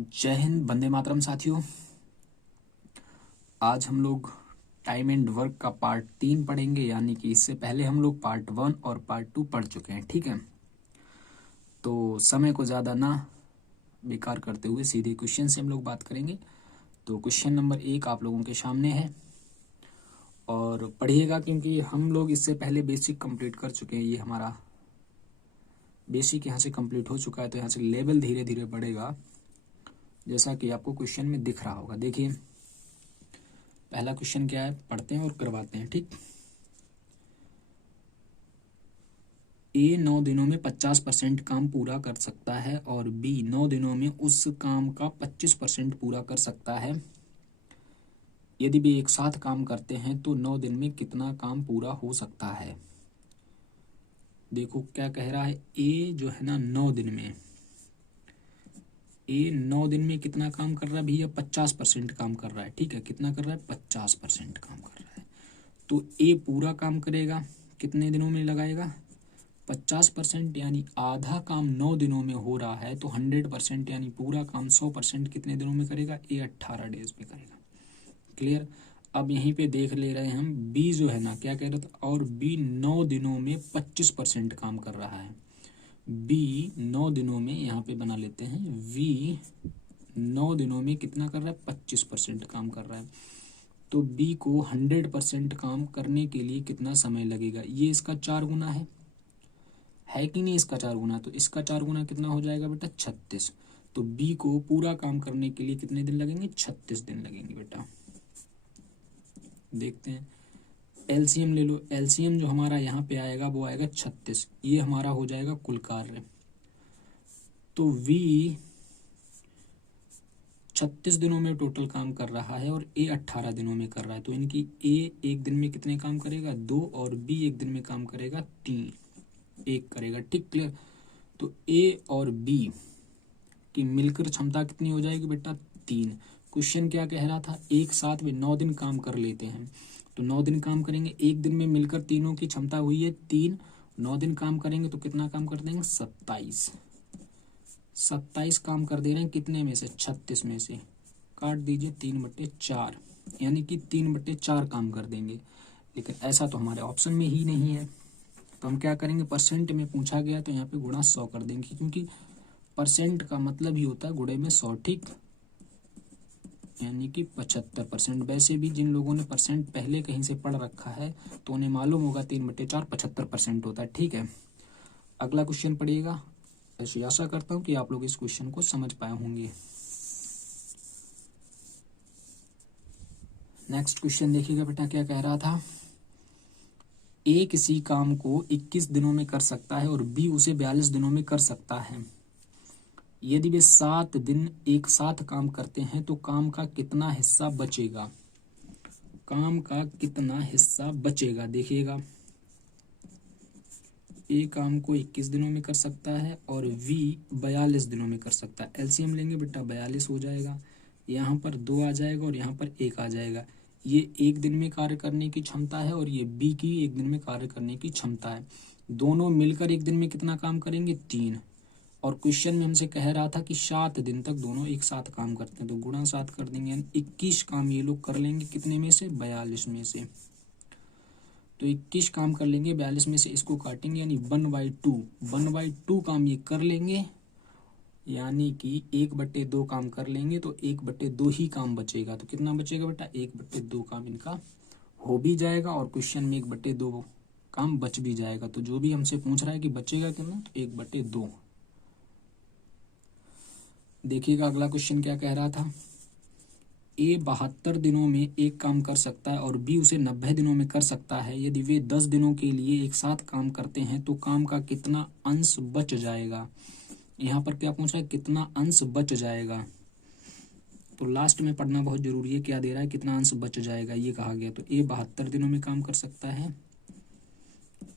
जय हिंद, वंदे मातरम साथियों। आज हम लोग टाइम एंड वर्क का पार्ट 3 पढ़ेंगे, यानी कि इससे पहले हम लोग पार्ट 1 और पार्ट 2 पढ़ चुके हैं। ठीक है, तो समय को ज़्यादा ना बेकार करते हुए सीधे क्वेश्चन से हम लोग बात करेंगे। तो क्वेश्चन नंबर 1 आप लोगों के सामने है और पढ़िएगा, क्योंकि हम लोग इससे पहले बेसिक कंप्लीट कर चुके हैं। ये हमारा बेसिक यहाँ से कंप्लीट हो चुका है, तो यहाँ से लेवल धीरे धीरे बढ़ेगा, जैसा कि आपको क्वेश्चन में दिख रहा होगा। देखिए, पहला क्वेश्चन क्या है, पढ़ते हैं और करवाते हैं। ठीक, ए 9 दिनों में 50% काम पूरा कर सकता है और बी 9 दिनों में उस काम का 25% पूरा कर सकता है। यदि वे एक साथ काम करते हैं तो 9 दिन में कितना काम पूरा हो सकता है। देखो क्या कह रहा है, ए जो है ना 9 दिन में, ए 9 दिन में कितना काम कर रहा है भैया, 50% काम कर रहा है। ठीक है, कितना कर रहा है, 50% काम कर रहा है। तो ए पूरा काम करेगा, कितने दिनों में लगाएगा, 50%, यानी आधा काम 9 दिनों में हो रहा है, तो 100% यानी पूरा काम 100% कितने दिनों में करेगा, ए 18 डेज में करेगा। क्लियर। अब यहीं पे देख ले रहे हैं हम, बी जो है ना क्या कह रहा था, और बी 9 दिनों में 25% काम कर रहा है। बी 9 दिनों में, यहाँ पे बना लेते हैं, वी 9 दिनों में कितना कर रहा है, 25% काम कर रहा है। तो बी को 100% काम करने के लिए कितना समय लगेगा, ये इसका 4 गुना है कि नहीं, इसका 4 गुना, तो इसका 4 गुना कितना हो जाएगा बेटा, 36। तो बी को पूरा काम करने के लिए कितने दिन लगेंगे, 36 दिन लगेंगे बेटा। देखते हैं, एलसीएम ले लो। एलसीएम जो हमारा यहाँ पे आएगा वो आएगा 36, ये हमारा हो जाएगा कुल कार्य। तो वी 36 दिनों में टोटल काम कर रहा है और ए 18 दिनों में कर रहा है। तो इनकी ए एक दिन में कितने काम करेगा, 2, और बी एक दिन में काम करेगा 3, एक करेगा। ठीक, क्लियर। तो ए और बी की मिलकर क्षमता कितनी हो जाएगी बेटा, 3। क्वेश्चन क्या कह रहा था, एक साथ में 9 दिन काम कर लेते हैं, तो 9 दिन काम करेंगे, एक दिन में मिलकर तीनों की क्षमता हुई है 3। 9 दिन काम करेंगे तो कितना काम कर देंगे, 27 काम कर दे रहे हैं, कितने में से, 36 में से। काट दीजिए 3/4, यानी कि 3/4 काम कर देंगे। लेकिन ऐसा तो हमारे ऑप्शन में ही नहीं है, तो हम क्या करेंगे, परसेंट में पूछा गया तो यहाँ पे गुणा 100 कर देंगे, क्योंकि परसेंट का मतलब ही होता है गुणे में 100। ठीक, यानी कि 75%। वैसे भी जिन लोगों ने परसेंट पहले कहीं से पढ़ रखा है तो उन्हें मालूम होगा 3/4 75% होता है। ठीक है, अगला क्वेश्चन पढ़िएगा। ऐसी आशा करता हूँ कि आप लोग इस क्वेश्चन को समझ पाए होंगे। नेक्स्ट क्वेश्चन देखिएगा बेटा, क्या कह रहा था, ए किसी काम को 21 दिनों में कर सकता है और बी उसे 42 दिनों में कर सकता है। यदि वे 7 दिन एक साथ काम करते हैं तो काम का कितना हिस्सा बचेगा, काम का कितना हिस्सा बचेगा। देखिएगा, ए काम को 21 दिनों में कर सकता है और वी 42 दिनों में कर सकता है। एलसीएम लेंगे बेटा, 42 हो जाएगा, यहाँ पर 2 आ जाएगा और यहाँ पर 1 आ जाएगा। ये एक दिन में कार्य करने की क्षमता है और ये बी की एक दिन में कार्य करने की क्षमता है। दोनों मिलकर एक दिन में कितना काम करेंगे, 3। और क्वेश्चन में हमसे कह रहा था कि 7 दिन तक दोनों एक साथ काम करते हैं, तो गुणा 7 कर देंगे, यानी 21 काम ये लोग कर लेंगे, कितने में से, 42 में से। तो 21 काम कर लेंगे, 42 में से इसको काटेंगे, यानी 1/2 काम ये कर लेंगे, यानी कि 1/2 काम कर लेंगे, तो 1/2 ही काम बचेगा। तो कितना बचेगा बेटा, 1/2 काम इनका हो भी जाएगा और क्वेश्चन में 1/2 काम बच भी जाएगा। तो जो भी हमसे पूछ रहा है कि बचेगा कितना, तो 1/2। देखिएगा अगला क्वेश्चन क्या कह रहा था, ए 72 दिनों में एक काम कर सकता है और बी उसे 90 दिनों में कर सकता है। यदि वे 10 दिनों के लिए एक साथ काम करते हैं तो काम का कितना अंश बच जाएगा। यहाँ पर क्या पूछ रहा है, कितना अंश बच जाएगा, तो लास्ट में पढ़ना बहुत जरूरी है, क्या दे रहा है, कितना अंश बच जाएगा, ये कहा गया। तो ए 72 दिनों में काम कर सकता है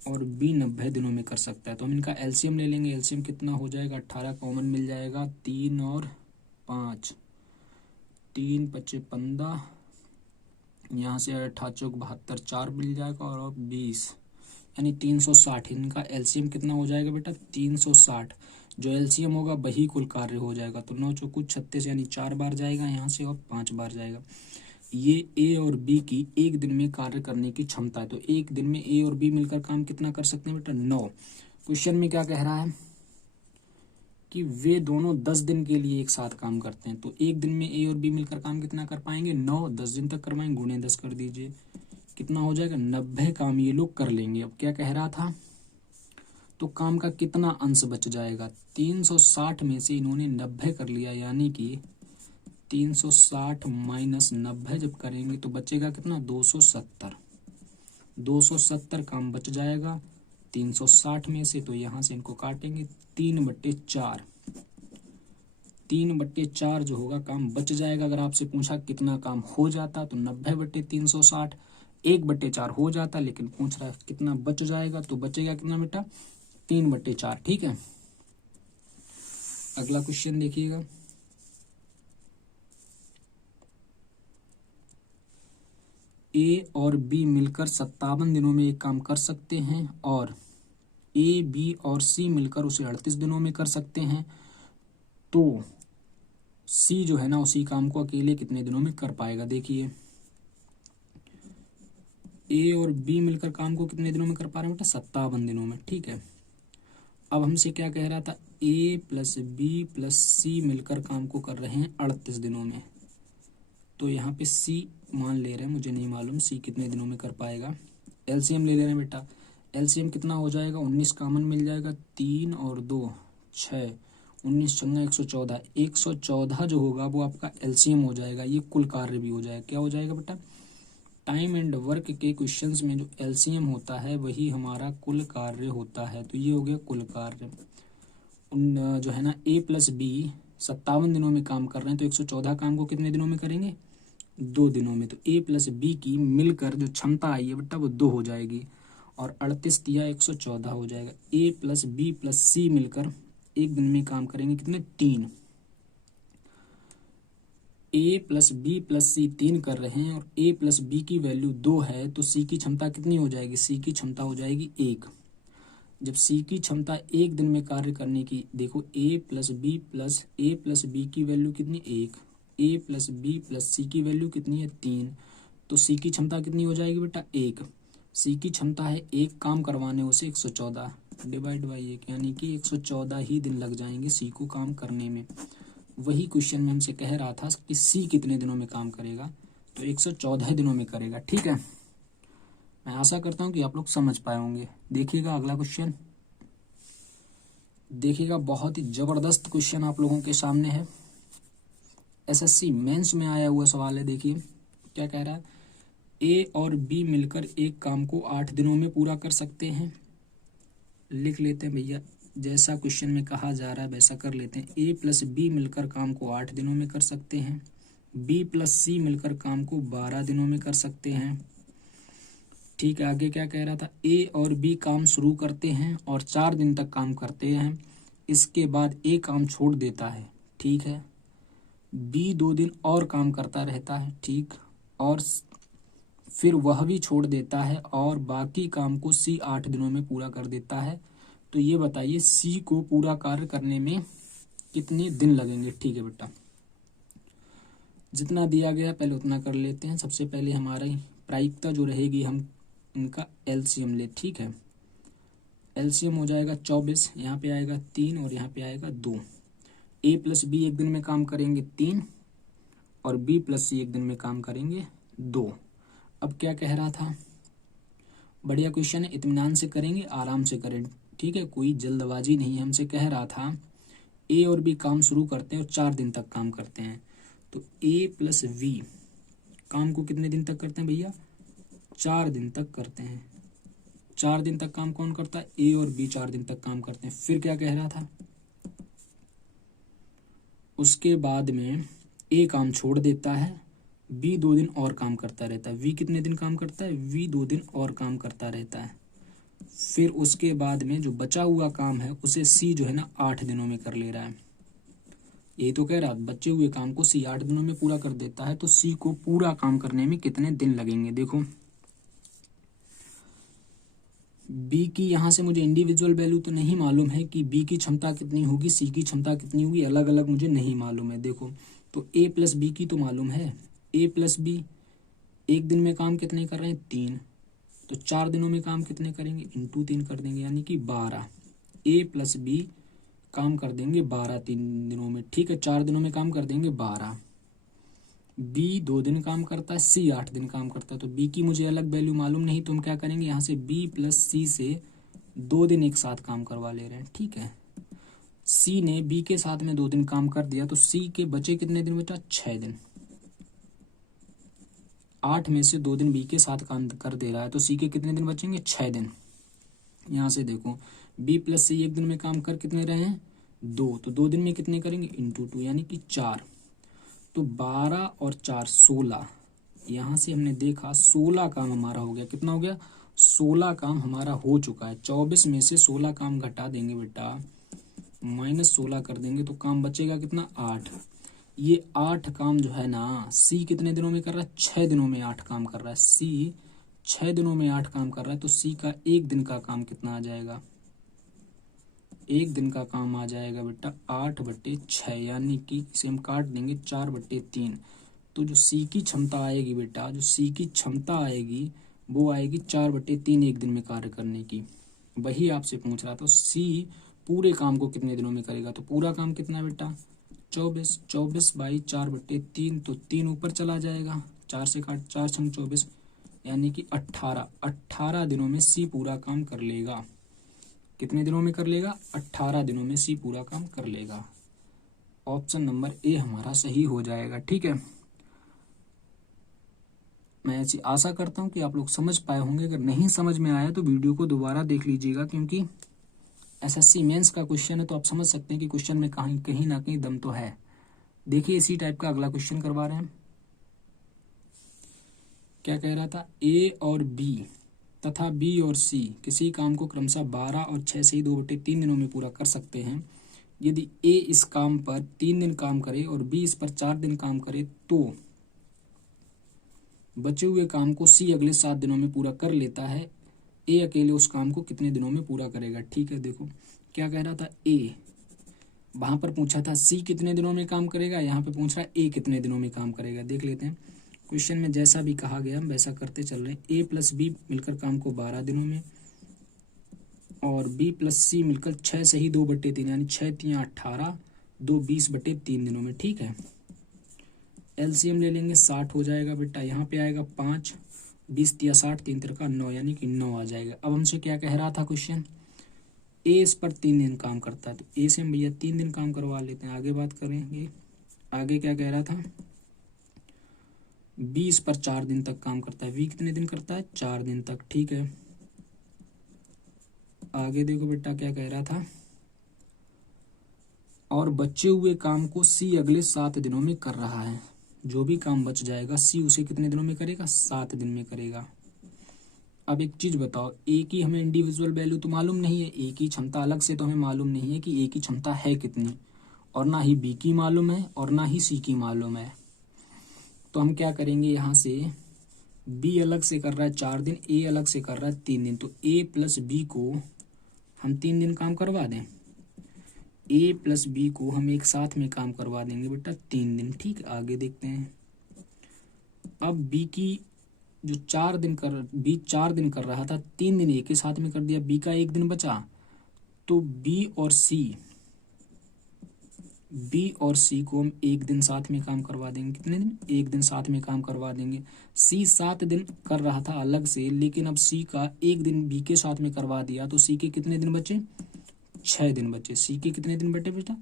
और बी 90 दिनों में कर सकता है। तो हम इनका एलसीएम ले लेंगे, एलसीएम कितना हो जाएगा, 18 कॉमन मिल जाएगा, 3 और 5, 3 × 5 = 15, यहाँ से 18 × 4 = 72, 4 मिल जाएगा और 20, यानी 360। इनका एलसीएम कितना हो जाएगा बेटा, 360। जो एलसीएम होगा वही कुल कार्य हो जाएगा। तो 9 चौको 36 यानी 4 बार जाएगा यहाँ से और 5 बार जाएगा। ये ए और बी की एक दिन में कार्य करने की क्षमता है। तो एक दिन में ए और बी मिलकर काम कितना कर सकते हैं बेटा? 9। क्वेश्चन में क्या कह रहा है कि वे दोनों 10 दिन के लिए एक साथ काम करते हैं। तो एक दिन में ए और बी मिलकर काम कितना कर पाएंगे? 9। 10 दिन तक करवाएंगे, गुणे 10 कर दीजिए, कितना हो जाएगा? 90 काम ये लोग कर लेंगे। अब क्या कह रहा था, तो काम का कितना अंश बच जाएगा? 360 में से इन्होंने 90 कर लिया, यानी कि 360 माइनस 90 जब करेंगे तो बचेगा कितना? 270। 270 काम बच जाएगा 360 में से। तो यहाँ से इनको काटेंगे 3/4। 3/4 जो होगा काम बच जाएगा। अगर आपसे पूछा कितना काम हो जाता तो 90/360, 1/4 हो जाता, लेकिन पूछ रहा है कितना बच जाएगा, तो बचेगा कितना बेटा? 3/4। ठीक है, अगला क्वेश्चन देखिएगा। ए और बी मिलकर 57 दिनों में एक काम कर सकते हैं और ए बी और सी मिलकर उसे 38 दिनों में कर सकते हैं। तो सी जो है ना उसी काम को अकेले कितने दिनों में कर पाएगा? देखिए, ए और बी मिलकर काम को कितने दिनों में कर पा रहे हैं बेटा? 57 दिनों में। ठीक है, अब हमसे क्या कह रहा था? ए प्लस बी प्लस सी मिलकर काम को कर रहे हैं 38 दिनों में। तो यहाँ पे सी मान ले रहे हैं, मुझे नहीं मालूम सी कितने दिनों में कर पाएगा। एलसीएम ले रहे हैं बेटा, एलसीएम कितना हो जाएगा? 19 कॉमन मिल जाएगा, 3 और 2 6, 19 छंगा 114। 114 जो होगा वो आपका एलसीएम हो जाएगा। ये कुल कार्य भी हो जाएगा। क्या हो जाएगा बेटा? टाइम एंड वर्क के क्वेश्चंस में जो एलसीएम होता है वही हमारा कुल कार्य होता है। तो ये हो गया कुल कार्य। उन जो है ना ए प्लस बी 57 दिनों में काम कर रहे हैं, तो 114 काम को कितने दिनों में करेंगे? 2 दिनों में। तो ए प्लस बी की मिलकर जो क्षमता आई है बेटा वो 2 हो जाएगी, और 38 दिया 114 हो जाएगा। ए प्लस बी प्लस सी मिलकर एक दिन में काम करेंगे कितने? 3। ए प्लस बी प्लस सी 3 कर रहे हैं और ए प्लस बी की वैल्यू 2 है, तो सी की क्षमता कितनी हो जाएगी? सी की क्षमता हो जाएगी 1। जब सी की क्षमता एक दिन में कार्य करने की, देखो ए प्लस बी की वैल्यू कितनी? 1। ए प्लस बी प्लस सी की वैल्यू कितनी है? 3। तो सी की क्षमता कितनी हो जाएगी बेटा? 1। सी की क्षमता है एक काम करवाने, उसे 114 डिवाइड बाई 1, यानी कि 114 ही दिन लग जाएंगे सी को काम करने में। वही क्वेश्चन में हमसे कह रहा था कि सी कितने दिनों में काम करेगा, तो 114 दिनों में करेगा। ठीक है, मैं आशा करता हूँ कि आप लोग समझ पाए होंगे। देखिएगा अगला क्वेश्चन, देखिएगा बहुत ही जबरदस्त क्वेश्चन आप लोगों के सामने है। एसएससी मेंस में आया हुआ सवाल है। देखिए क्या कह रहा है, ए और बी मिलकर एक काम को 8 दिनों में पूरा कर सकते हैं। लिख लेते हैं भैया, जैसा क्वेश्चन में कहा जा रहा है वैसा कर लेते हैं। ए प्लस बी मिलकर काम को 8 दिनों में कर सकते हैं। बी प्लस सी मिलकर काम को 12 दिनों में कर सकते हैं। ठीक है, आगे क्या कह रहा था, ए और बी काम शुरू करते हैं और 4 दिन तक काम करते हैं। इसके बाद ए काम छोड़ देता है। ठीक है, बी 2 दिन और काम करता रहता है। ठीक, और फिर वह भी छोड़ देता है और बाकी काम को सी 8 दिनों में पूरा कर देता है। तो ये बताइए सी को पूरा कार्य करने में कितने दिन लगेंगे। ठीक है बेटा, जितना दिया गया पहले उतना कर लेते हैं। सबसे पहले हमारी प्रायिकता जो रहेगी, हम इनका एलसीएम ले। ठीक है, एलसीएम हो जाएगा 24, यहाँ पे आएगा 3 और यहाँ पे आएगा 2। ए प्लस बी एक दिन में काम करेंगे 3 और बी प्लस सी एक दिन में काम करेंगे 2। अब क्या कह रहा था, बढ़िया क्वेश्चन है, इत्मीनान से करेंगे, आराम से करें। ठीक है, कोई जल्दबाजी नहीं है। हमसे कह रहा था ए और बी काम शुरू करते हैं और 4 दिन तक काम करते हैं। तो ए प्लस बी काम को कितने दिन तक करते हैं भैया? 4 दिन तक करते हैं। 4 दिन तक काम कौन करता है? ए और बी 4 दिन तक काम करते हैं। फिर क्या कह रहा था, उसके बाद में ए काम छोड़ देता है, बी 2 दिन और काम करता रहता है। वी कितने दिन काम करता है? वी 2 दिन और काम करता रहता है। फिर उसके बाद में जो बचा हुआ काम है उसे सी जो है ना 8 दिनों में कर ले रहा है। यही तो कह रहा, बचे हुए काम को सी 8 दिनों में पूरा कर देता है। तो सी को पूरा काम करने में कितने दिन लगेंगे? देखो बी की यहाँ से मुझे इंडिविजुअल वैल्यू तो नहीं मालूम है कि बी की क्षमता कितनी होगी, सी की क्षमता कितनी होगी, अलग अलग मुझे नहीं मालूम है। देखो तो ए प्लस बी की तो मालूम है, ए प्लस बी एक दिन में काम कितने कर रहे हैं, 3, तो 4 दिनों में काम कितने करेंगे, इंटू 3 कर देंगे, यानी कि 12। ए प्लस बी काम कर देंगे 12 3 दिनों में, ठीक है, 4 दिनों में काम कर देंगे 12। बी 2 दिन काम करता है, सी 8 दिन काम करता है, तो बी की मुझे अलग वैल्यू मालूम नहीं, तो हम क्या करेंगे, यहाँ से बी प्लस सी से 2 दिन एक साथ काम करवा ले रहे हैं, ठीक है। सी ने बी के साथ में 2 दिन काम कर दिया, तो सी के बचे कितने दिन बचा, 6 दिन। 8 में से 2 दिन बी के साथ काम कर दे रहा है, तो सी के कितने दिन बचेंगे, 6 दिन। यहाँ से देखो बी प्लस सी एक दिन में काम कर कितने रहे हैं, 2, तो 2 दिन में कितने करेंगे, इंटू 2 यानी कि 4। तो 12 और 4 16। यहाँ से हमने देखा 16 काम हमारा हो गया, कितना हो गया, 16 काम हमारा हो चुका है। 24 में से 16 काम घटा देंगे बेटा, -16 कर देंगे, तो काम बचेगा कितना, 8। ये 8 काम जो है ना, सी कितने दिनों में कर रहा है, 6 दिनों में 8 काम कर रहा है। सी 6 दिनों में 8 काम कर रहा है, तो सी का एक दिन का काम कितना आ जाएगा, एक दिन का काम आ जाएगा बेटा 8/6, यानी कि इसे हम काट देंगे 4/3। तो जो सी की क्षमता आएगी बेटा, जो सी की क्षमता आएगी वो आएगी 4/3 एक दिन में कार्य करने की। वही आपसे पूछ रहा था, सी पूरे काम को कितने दिनों में करेगा, तो पूरा काम कितना है बेटा, 24, 24/4/3, तो 3 ऊपर चला जाएगा, 4 से काट, 4 छंग 24, यानी कि 18 दिनों में सी पूरा काम कर लेगा। कितने दिनों में कर लेगा, 18 दिनों में सी पूरा काम कर लेगा। ऑप्शन नंबर ए हमारा सही हो जाएगा, ठीक है। मैं ऐसी आशा करता हूँ कि आप लोग समझ पाए होंगे। अगर नहीं समझ में आया तो वीडियो को दोबारा देख लीजिएगा, क्योंकि एसएससी मेंस का क्वेश्चन है, तो आप समझ सकते हैं कि क्वेश्चन में कहीं ना कहीं दम तो है। देखिए इसी टाइप का अगला क्वेश्चन करवा रहे हैं। क्या कह रहा था, ए और बी तथा बी और सी किसी काम को क्रमशः 12 और 6 से ही 2/3 दिनों में पूरा कर सकते हैं। यदि ए इस काम पर 3 दिन काम करे और बी इस पर 4 दिन काम करे, तो बचे हुए काम को सी अगले 7 दिनों में पूरा कर लेता है। ए अकेले उस काम को कितने दिनों में पूरा करेगा, ठीक है। देखो क्या कह रहा था, ए वहां पर पूछा था सी कितने दिनों में काम करेगा, यहाँ पे पूछ रहा है ए कितने दिनों में काम करेगा। देख लेते हैं क्वेश्चन में जैसा भी कहा गया हम वैसा करते चल रहे हैं। ए प्लस बी मिलकर काम को 12 दिनों में, और बी प्लस सी मिलकर 6 से ही 2/3 यानी 6 3 18, 2 20/3 दिनों में, ठीक है। एलसीएम ले लेंगे, 60 हो जाएगा बेटा, यहाँ पे आएगा 5, 20 या 60, 3 तिरका 9, यानी कि 9 आ जाएगा। अब हमसे क्या कह रहा था क्वेश्चन, ए इस पर 3 दिन काम करता है, तो ए से हम भैया 3 दिन काम करवा लेते हैं। आगे बात करेंगे, आगे क्या कह रहा था, बी इस पर 4 दिन तक काम करता है। बी कितने दिन करता है, 4 दिन तक, ठीक है। आगे देखो बेटा क्या कह रहा था, और बचे हुए काम को सी अगले 7 दिनों में कर रहा है। जो भी काम बच जाएगा सी उसे कितने दिनों में करेगा, 7 दिन में करेगा। अब एक चीज बताओ, ए की हमें इंडिविजुअल वैल्यू तो मालूम नहीं है, ए की क्षमता अलग से तो हमें मालूम नहीं है कि ए की क्षमता है कितनी, और ना ही बी की मालूम है और ना ही सी की मालूम है। तो हम क्या करेंगे, यहाँ से बी अलग से कर रहा है 4 दिन, ए अलग से कर रहा है 3 दिन, तो ए प्लस बी को हम 3 दिन काम करवा दें। ए प्लस बी को हम एक साथ में काम करवा देंगे बेटा 3 दिन, ठीक है। आगे देखते हैं, अब बी की जो 4 दिन बी 4 दिन कर रहा था, 3 दिन एक के साथ में कर दिया, बी का 1 दिन बचा, तो बी और सी को हम 1 दिन साथ में काम करवा देंगे। कितने दिन, 1 दिन साथ में काम करवा देंगे। सी 7 दिन कर रहा था अलग से, लेकिन अब सी का 1 दिन बी के साथ में करवा दिया, तो सी के कितने दिन बचे, 6 दिन बचे। सी के कितने दिन बचे बेटा,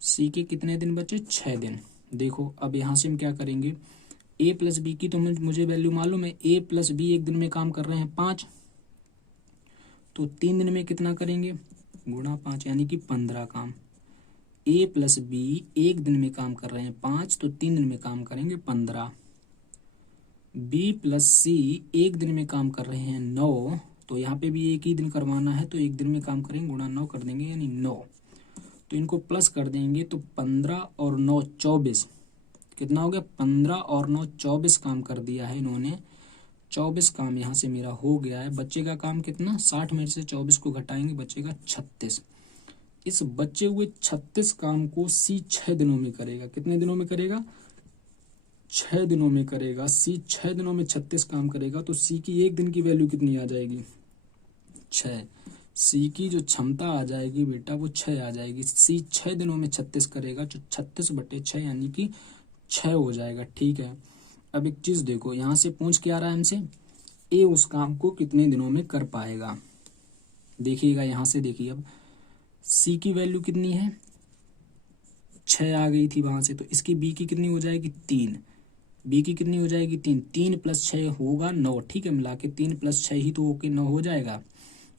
सी के कितने दिन बचे, 6 दिन। देखो अब यहाँ से हम क्या करेंगे, ए प्लस बी की तो मुझे वैल्यू मालूम है, ए प्लस बी 1 दिन में काम कर रहे हैं 5, तो 3 दिन में कितना करेंगे, गुणा 5, यानी कि 15 काम। ए प्लस बी 1 दिन में काम कर रहे हैं 5, तो 3 दिन में काम करेंगे 15। बी प्लस सी 1 दिन में काम कर रहे हैं 9, तो यहाँ पे भी 1 ही दिन करवाना है, तो 1 दिन में काम करेंगे, गुणा 9 कर देंगे, यानी 9। तो इनको प्लस कर देंगे, तो 15 और 9 24, कितना हो गया, 15 और 9 24 काम कर दिया है इन्होंने। 24 काम यहाँ से मेरा हो गया है। बच्चे का काम कितना, 60 में से 24 को घटाएंगे बचेगा 36। इस बचे हुए 36 काम को सी 6 दिनों में करेगा। कितने दिनों में करेगा, 6 दिनों में करेगा। सी 6 दिनों में 36 काम करेगा तो सी की एक दिन की वैल्यू कितनी आ जाएगी, 6। सी की जो क्षमता आ जाएगी बेटा वो 6 आ जाएगी। सी 6 दिनों में 36 करेगा तो 36/6 यानी कि 6 हो जाएगा। ठीक है, अब एक चीज देखो, यहाँ से पूछ क्या रहा है हमसे, ए उस काम को कितने दिनों में कर पाएगा। देखिएगा यहाँ से, देखिए अब सी की वैल्यू कितनी है, 6 आ गई थी वहां से, तो इसकी बी की कितनी हो जाएगी, 3। बी की कितनी हो जाएगी, 3। 3 + 6 होगा 9। ठीक है, मिला के 3 + 6 ही तो होके 9 हो जाएगा।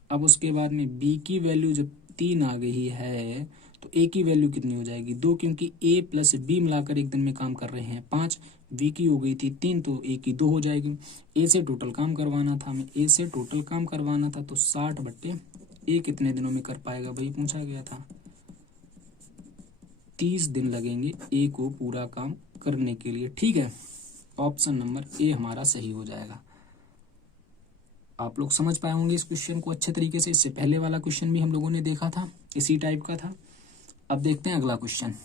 अब उसके बाद में बी की वैल्यू जब 3 आ गई है तो ए की वैल्यू कितनी हो जाएगी, 2, क्योंकि ए प्लस बी मिलाकर एक दिन में काम कर रहे हैं 5। बी की हो गई थी 3 तो ए की 2 हो जाएगी। ए से टोटल काम करवाना था हमें, ए से टोटल काम करवाना था तो 60/ए कितने दिनों में कर पाएगा, वही पूछा गया था। 30 दिन लगेंगे ए को पूरा काम करने के लिए। ठीक है, ऑप्शन नंबर ए हमारा सही हो जाएगा। आप लोग समझ पाए होंगे इस क्वेश्चन को अच्छे तरीके से। इससे पहले वाला क्वेश्चन भी हम लोगों ने देखा था, इसी टाइप का था। अब देखते हैं अगला क्वेश्चन।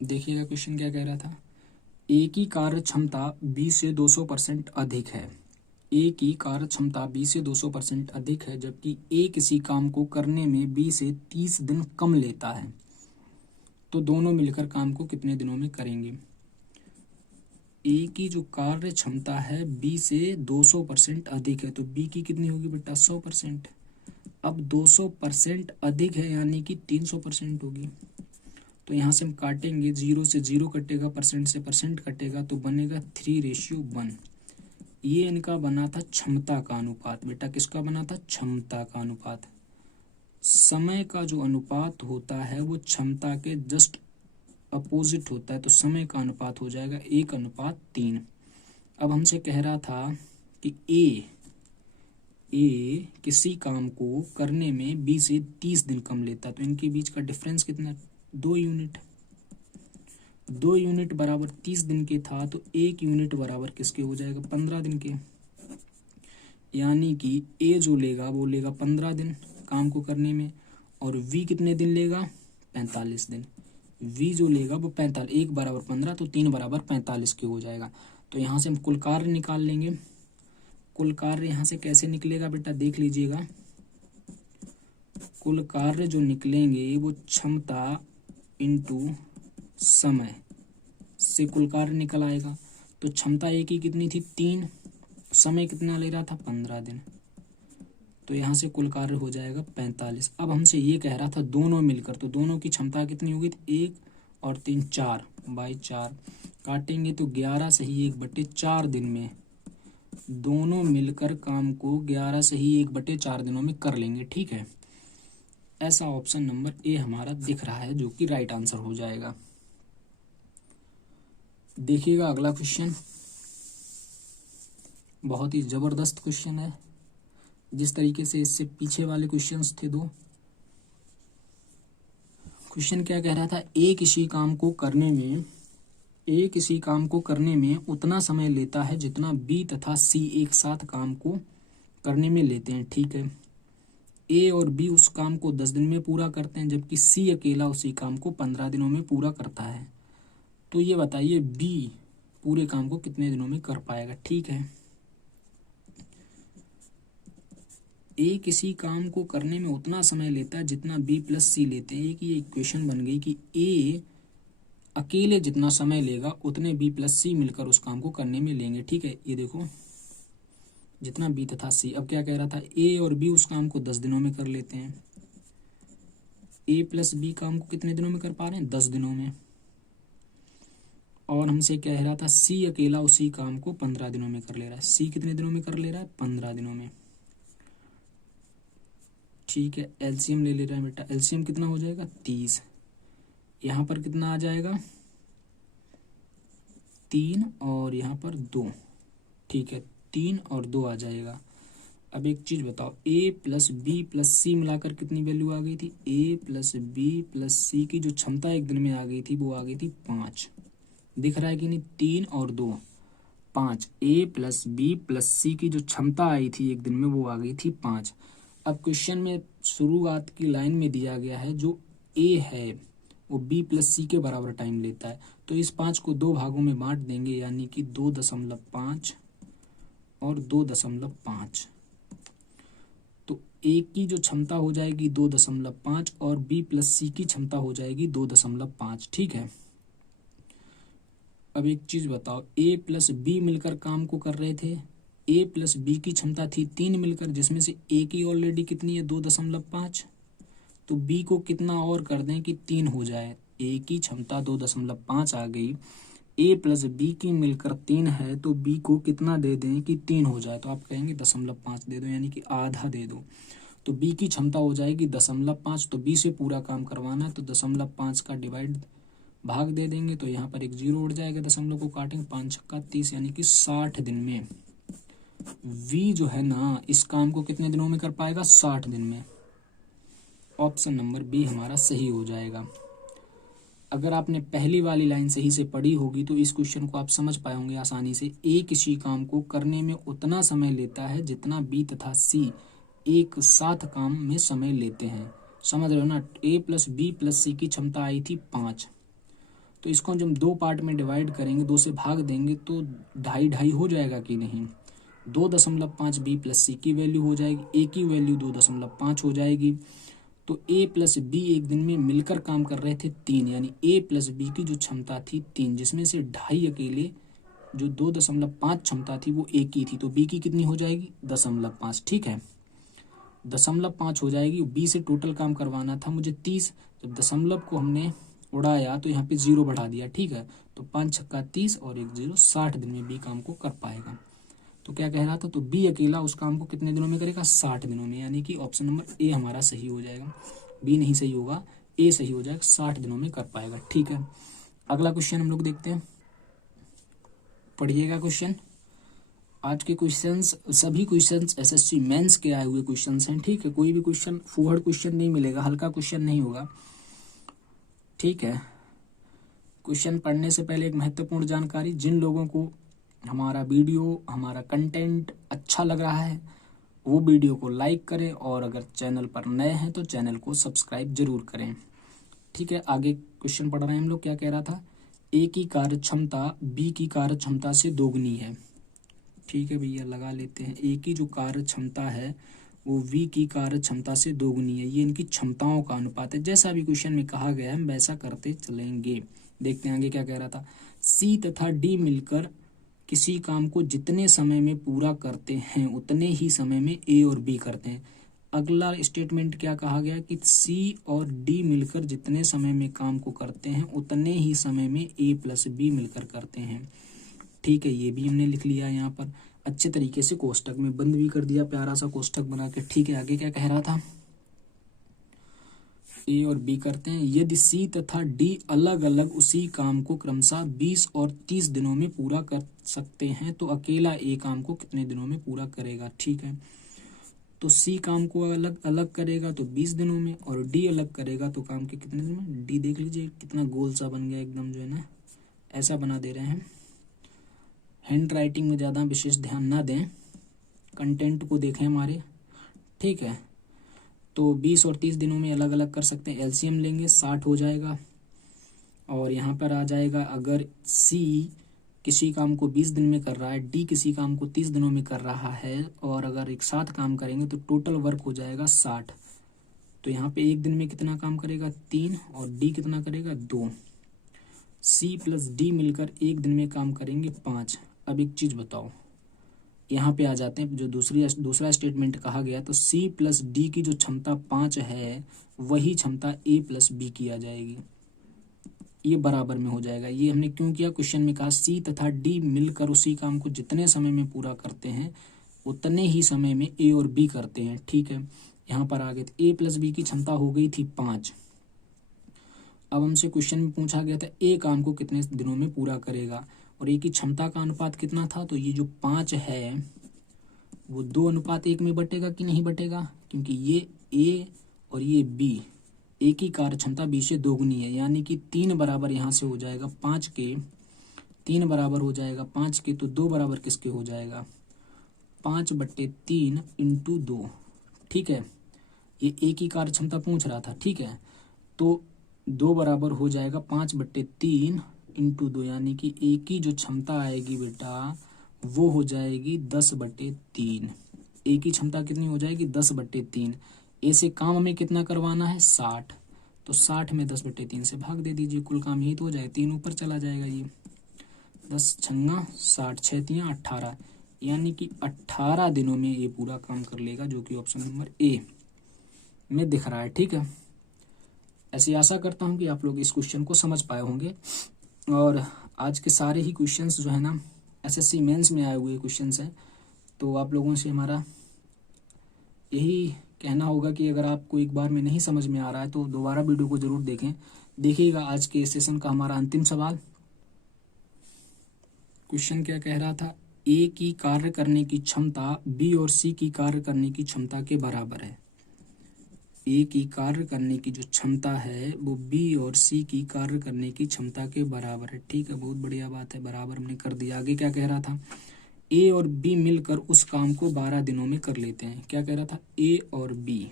देखिएगा क्वेश्चन क्या कह रहा था, ए की कार्य क्षमता बी से 200% अधिक है। ए की कार्य क्षमता बी से 200% अधिक है, जबकि ए किसी काम को करने में बी से 30 दिन कम लेता है, तो दोनों मिलकर काम को कितने दिनों में करेंगे। ए की जो कार्य क्षमता है बी से 200% अधिक है, तो बी की कितनी होगी बेटा, 100%। अब 200% अधिक है यानी कि 300% होगी। तो यहाँ से हम काटेंगे, 0 से 0 कटेगा, परसेंट से परसेंट कटेगा, तो बनेगा 3:1। ये इनका बना था क्षमता का अनुपात। बेटा किसका बना था, क्षमता का अनुपात। समय का जो अनुपात होता है वो क्षमता के जस्ट अपोजिट होता है, तो समय का अनुपात हो जाएगा 1:3। अब हमसे कह रहा था कि ए किसी काम को करने में बी से 30 दिन कम लेता, तो इनके बीच का डिफरेंस कितना, 2 यूनिट। 2 यूनिट बराबर 30 दिन के था, तो 1 यूनिट बराबर किसके हो जाएगा, 15 दिन के। यानी कि ए जो लेगा वो लेगा 15 दिन काम को करने में, और वी कितने दिन लेगा, 45 दिन। वी जो लेगा वो 45, 1 बराबर 15 तो 3 बराबर 45 के हो जाएगा। तो यहाँ से हम कुल कार्य निकाल लेंगे। कुल कार्य यहाँ से कैसे निकलेगा बेटा, देख लीजिएगा। कुल कार्य जो निकलेंगे वो क्षमता इंटू समय से कुल कार्य निकल आएगा। तो क्षमता ए की कितनी थी, 3, समय कितना ले रहा था, 15 दिन, तो यहाँ से कुल कार्य हो जाएगा 45। अब हमसे ये कह रहा था दोनों मिलकर, तो दोनों की क्षमता कितनी होगी, 1 और 3 4/4 काटेंगे तो 11 सही 1/4 दिन में दोनों मिलकर काम को 11 सही 1/4 दिनों में कर लेंगे। ठीक है, ऐसा ऑप्शन नंबर ए हमारा दिख रहा है, जो कि राइट आंसर हो जाएगा। देखिएगा अगला क्वेश्चन, बहुत ही जबरदस्त क्वेश्चन है। जिस तरीके से इससे पीछे वाले क्वेश्चंस थे दो, क्वेश्चन क्या कह रहा था, ए किसी काम को करने में उतना समय लेता है जितना बी तथा सी एक साथ काम को करने में लेते हैं। ठीक है, ए और बी उस काम को 10 दिन में पूरा करते हैं, जबकि सी अकेला उसी काम को 15 दिनों में पूरा करता है। तो ये बताइए बी पूरे काम को कितने दिनों में कर पाएगा। ठीक है, ए किसी काम को करने में उतना समय लेता है जितना बी प्लस सी लेते हैं। एक ये इक्वेशन बन गई कि ए अकेले जितना समय लेगा उतने बी प्लस सी मिलकर उस काम को करने में लेंगे। ठीक है, ये देखो जितना बी तथा सी। अब क्या कह रहा था, ए और बी उस काम को 10 दिनों में कर लेते हैं। ए प्लस बी काम को कितने दिनों में कर पा रहे हैं, 10 दिनों में। और हमसे कह रहा था सी अकेला उसी काम को 15 दिनों में कर ले रहा है। सी कितने दिनों में कर ले रहा है, 15 दिनों में। ठीक है, एलसीएम ले रहा है बेटा। एलसीएम कितना हो जाएगा, 30। यहाँ पर कितना आ जाएगा, 3 और यहाँ पर 2। ठीक है, 3 और 2 आ जाएगा। अब एक चीज बताओ, ए प्लस बी प्लस सी मिलाकर कितनी वैल्यू आ गई थी, ए प्लस बी प्लस सी की जो क्षमता एक दिन में आ गई थी वो आ गई थी 5। दिख रहा है कि नहीं, 3 और 2, 5, ए प्लस बी प्लस सी की जो क्षमता आई थी एक दिन में वो आ गई थी 5। अब क्वेश्चन में शुरुआत की लाइन में दिया गया है जो ए है वो बी प्लस सी के बराबर टाइम लेता है, तो इस 5 को 2 भागों में बांट देंगे, यानी कि 2.5 और 2.5। तो ए की जो क्षमता हो जाएगी 2.5 और बी प्लस सी की क्षमता हो जाएगी 2.5। ठीक है। अब एक चीज बताओ, ए प्लस बी मिलकर काम को कर रहे थे, ए प्लस बी की क्षमता थी 3 मिलकर, जिसमें से ए की ऑलरेडी कितनी है 2.5, तो बी को कितना और कर दें कि 3 हो जाए। ए की क्षमता 2.5 आ गई, ए प्लस बी की मिलकर 3 है, तो बी को कितना दे दें कि 3 हो जाए, तो आप कहेंगे 0.5 दे दो, यानी कि आधा दे दो। तो बी की क्षमता हो जाएगी 0.5, तो बी से पूरा काम करवाना है तो 0.5 का डिवाइड भाग दे देंगे, तो यहाँ पर एक 0 उड़ जाएगा, दशमलव को काटेंगे, 5 छक्का 30, यानी कि 60 दिन में वी जो है ना इस काम को कितने दिनों में कर पाएगा, 60 दिन में। ऑप्शन नंबर बी हमारा सही हो जाएगा। अगर आपने पहली वाली लाइन सही से पढ़ी होगी तो इस क्वेश्चन को आप समझ पाए होंगे आसानी से। ए किसी काम को करने में उतना समय लेता है जितना बी तथा सी एक साथ काम में समय लेते हैं। समझ रहे हो ना। ए प्लस बी प्लस सी की क्षमता आई थी 5, तो इसको जब 2 पार्ट में डिवाइड करेंगे, 2 से भाग देंगे तो 2.5 हो जाएगा कि नहीं। 2.5 बी प्लस सी की वैल्यू हो जाएगी, ए की वैल्यू 2.5 हो जाएगी। तो ए प्लस बी एक दिन में मिलकर काम कर रहे थे 3, यानी ए प्लस बी की जो क्षमता थी 3, जिसमें से 2.5 अकेले, जो 2.5 क्षमता थी वो ए की थी, तो बी की कितनी हो जाएगी 0.5। ठीक है, 0.5 हो जाएगी। बी से टोटल काम करवाना था मुझे 30, जब दशमलव को हमने उड़ाया तो यहाँ पे 0 बढ़ा दिया। ठीक है, तो 5 छक्का 30 और एक 0, 60 दिन में बी काम को कर पाएगा। तो क्या कह रहा था, तो बी अकेला उस काम को कितने दिनों में करेगा, 60 दिनों में, यानी कि ऑप्शन नंबर ए हमारा सही हो जाएगा। बी नहीं सही होगा, ए सही हो जाएगा, 60 दिनों में कर पाएगा। ठीक है, अगला क्वेश्चन हम लोग देखते हैं, पढ़िएगा क्वेश्चन। आज के क्वेश्चंस सभी क्वेश्चंस एसएससी मेंस के आए हुए क्वेश्चंस हैं। ठीक है, कोई भी क्वेश्चन फूहड़ क्वेश्चन नहीं मिलेगा, हल्का क्वेश्चन नहीं होगा। ठीक है, क्वेश्चन पढ़ने से पहले एक महत्वपूर्ण जानकारी, जिन लोगों को हमारा वीडियो हमारा कंटेंट अच्छा लग रहा है वो वीडियो को लाइक करें, और अगर चैनल पर नए हैं तो चैनल को सब्सक्राइब जरूर करें। ठीक है, आगे क्वेश्चन पढ़ रहे हैं हम लोग। क्या कह रहा था, ए की कार्य क्षमता बी की कार्य क्षमता से दोगुनी है। ठीक है भैया, लगा लेते हैं। ए की जो कार्य क्षमता है वो वी की कार्य क्षमता से दोगुनी है, ये इनकी क्षमताओं का अनुपात है। जैसा भी क्वेश्चन में कहा गया है हम वैसा करते चलेंगे। देखते हैं आगे क्या कह रहा था, सी तथा डी मिलकर किसी काम को जितने समय में पूरा करते हैं उतने ही समय में ए और बी करते हैं। अगला स्टेटमेंट क्या कहा गया कि सी और डी मिलकर जितने समय में काम को करते हैं उतने ही समय में ए प्लस बी मिलकर करते हैं। ठीक है, ये भी हमने लिख लिया यहाँ पर अच्छे तरीके से, कोष्टक में बंद भी कर दिया, प्यारा सा कोष्टक बना के। ठीक है, आगे क्या कह रहा था, ए और बी करते हैं। यदि सी तथा डी अलग अलग उसी काम को क्रमशः 20 और 30 दिनों में पूरा कर सकते हैं तो अकेला ए काम को कितने दिनों में पूरा करेगा। ठीक है, तो सी काम को अलग अलग करेगा तो 20 दिनों में, और डी अलग करेगा तो काम के कितने दिनों में। डी देख लीजिए कितना गोल सा बन गया एकदम, जो है ना ऐसा बना दे रहे हैं। हैंड राइटिंग में ज़्यादा विशेष ध्यान ना दें, कंटेंट को देखें हमारे। ठीक है, तो 20 और 30 दिनों में अलग अलग कर सकते हैं। एलसीएम लेंगे 60 हो जाएगा, और यहाँ पर आ जाएगा अगर सी किसी काम को 20 दिन में कर रहा है, डी किसी काम को 30 दिनों में कर रहा है, और अगर एक साथ काम करेंगे तो टोटल वर्क हो जाएगा 60। तो यहाँ पे एक दिन में कितना काम करेगा 3, और डी कितना करेगा 2। सी प्लस डी मिलकर एक दिन में काम करेंगे 5। अब एक चीज़ बताओ, यहाँ पे आ जाते हैं, जो दूसरा स्टेटमेंट कहा गया, तो सी प्लस डी की जो क्षमता 5 है वही क्षमता ए प्लस बी की आ जाएगी, ये बराबर में हो जाएगा। ये हमने क्यों किया, क्वेश्चन में कहा सी तथा डी मिलकर उसी काम को जितने समय में पूरा करते हैं उतने ही समय में ए और बी करते हैं। ठीक है, यहाँ पर आ गए, ए प्लस बी की क्षमता हो गई थी 5। अब हमसे क्वेश्चन में पूछा गया था ए काम को कितने दिनों में पूरा करेगा, और ए की क्षमता का अनुपात कितना था, तो ये जो 5 है वो 2:1 में बटेगा कि नहीं बटेगा, क्योंकि ये ए और ये बी, ए की कार्य क्षमता बी से दोगुनी है, यानी कि 3 बराबर यहाँ से हो जाएगा 5 के 3 बराबर हो जाएगा 5 के, तो 2 बराबर किसके हो जाएगा, 5/3 इंटू 2। ठीक है, ये एक ही कार्य क्षमता पूछ रहा था। ठीक है, तो 2 बराबर हो जाएगा 5/3 इंटू 2, यानी कि एक की जो क्षमता आएगी बेटा वो हो जाएगी 10/3। एक की क्षमता कितनी हो जाएगी, 10/3। ऐसे काम हमें कितना करवाना है, 60। तो 60 में 10/3 से भाग दे दीजिए, कुल काम यही तो हो जाएगा, 3 ऊपर चला जाएगा। ये 10 छंगा 60, 6 18, यानी कि 18 दिनों में ये पूरा काम कर लेगा, जो कि ऑप्शन नंबर ए में दिख रहा है। ठीक है, ऐसी आशा करता हूँ कि आप लोग इस क्वेश्चन को समझ पाए होंगे। और आज के सारे ही क्वेश्चंस जो है ना एसएससी मेंस में आए हुए क्वेश्चंस हैं। तो आप लोगों से हमारा यही कहना होगा कि अगर आपको एक बार में नहीं समझ में आ रहा है तो दोबारा वीडियो को जरूर देखें। देखिएगा आज के सेशन का हमारा अंतिम सवाल। क्वेश्चन क्या कह रहा था, ए की कार्य करने की क्षमता बी और सी की कार्य करने की क्षमता के बराबर है। ए की कार्य करने की जो क्षमता है वो बी और सी की कार्य करने की क्षमता के बराबर है। ठीक है, बहुत बढ़िया बात है, बराबर हमने कर दिया। आगे क्या कह रहा था, ए और बी मिलकर उस काम को 12 दिनों में कर लेते हैं। क्या कह रहा था, ए और बी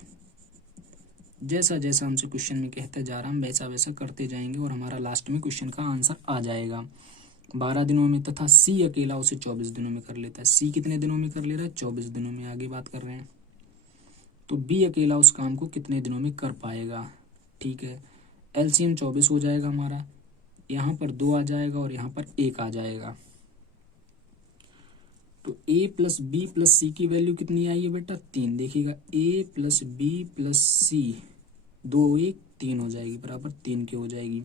जैसा जैसा हमसे क्वेश्चन में कहता जा रहा हम वैसा वैसा करते जाएंगे और हमारा लास्ट में क्वेश्चन का आंसर आ जाएगा 12 दिनों में। तथा सी अकेला उसे 24 दिनों में कर लेता है। सी कितने दिनों में कर ले रहा है, 24 दिनों में। आगे बात कर रहे हैं, तो बी अकेला उस काम को कितने दिनों में कर पाएगा। ठीक है, एलसीएम 24 हो जाएगा हमारा, यहाँ पर 2 आ जाएगा और यहाँ पर 1 आ जाएगा। तो a plus B plus C की वैल्यू कितनी आई है बेटा, 3। देखिएगा a plus B plus C 2 1 3 हो जाएगी, बराबर 3 की हो जाएगी।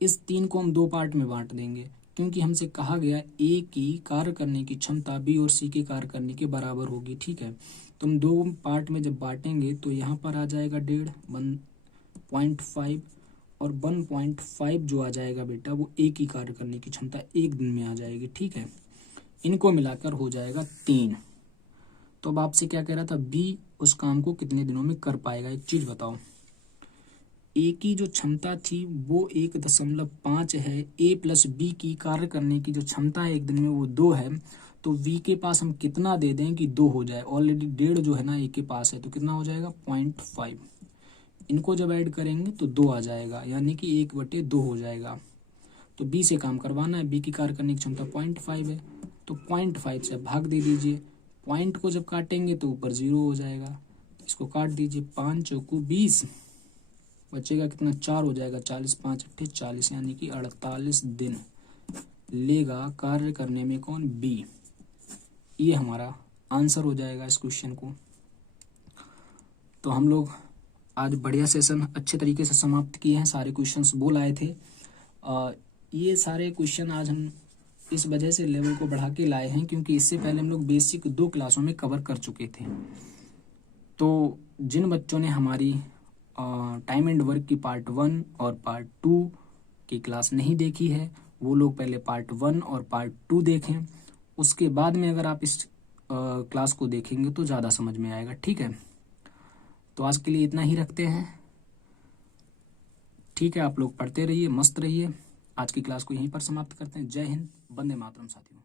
इस 3 को हम 2 पार्ट में बांट देंगे, क्योंकि हमसे कहा गया a की कार्य करने की क्षमता b और c के कार्य करने के बराबर होगी। ठीक है, तो हम 2 पार्ट में जब बांटेंगे तो यहाँ पर आ जाएगा 1.5 1.5 और 1.5 जो आ जाएगा बेटा वो a की कार्य करने की क्षमता 1 दिन में आ जाएगी। ठीक है, इनको मिलाकर हो जाएगा 3। तो अब आपसे क्या कह रहा था, बी उस काम को कितने दिनों में कर पाएगा। एक चीज बताओ, ए की जो क्षमता थी वो 1.5 है, ए प्लस बी की कार्य करने की जो क्षमता है एक दिन में वो 2 है। तो वी के पास हम कितना दे दें कि 2 हो जाए। ऑलरेडी 1.5 जो है ना ए के पास है, तो कितना हो जाएगा 0.5। इनको जब ऐड करेंगे तो 2 आ जाएगा, यानी कि 1/2 हो जाएगा। तो बी से काम करवाना है, बी की कार्य करने की क्षमता 0.5 है, तो 0.5 से भाग दे दीजिए। पॉइंट को जब काटेंगे तो ऊपर 0 हो जाएगा, इसको काट दीजिए। 5 चौकू 20, बचेगा कितना, 4 हो जाएगा। 40 5 8 40, यानी कि 48 दिन लेगा कार्य करने में कौन, बी। ये हमारा आंसर हो जाएगा इस क्वेश्चन को। तो हम लोग आज बढ़िया सेशन अच्छे तरीके से समाप्त किए हैं। सारे क्वेश्चंस बोल आए थे। ये सारे क्वेश्चन आज हम इस वजह से लेवल को बढ़ा के लाए हैं क्योंकि इससे पहले हम लोग बेसिक 2 क्लासों में कवर कर चुके थे। तो जिन बच्चों ने हमारी टाइम एंड वर्क की पार्ट 1 और पार्ट 2 की क्लास नहीं देखी है वो लोग पहले पार्ट 1 और पार्ट 2 देखें। उसके बाद में अगर आप इस क्लास को देखेंगे तो ज़्यादा समझ में आएगा। ठीक है, तो आज के लिए इतना ही रखते हैं। ठीक है, आप लोग पढ़ते रहिए, मस्त रहिए। आज की क्लास को यहीं पर समाप्त करते हैं। जय हिंद, वंदे मातरम साथियों।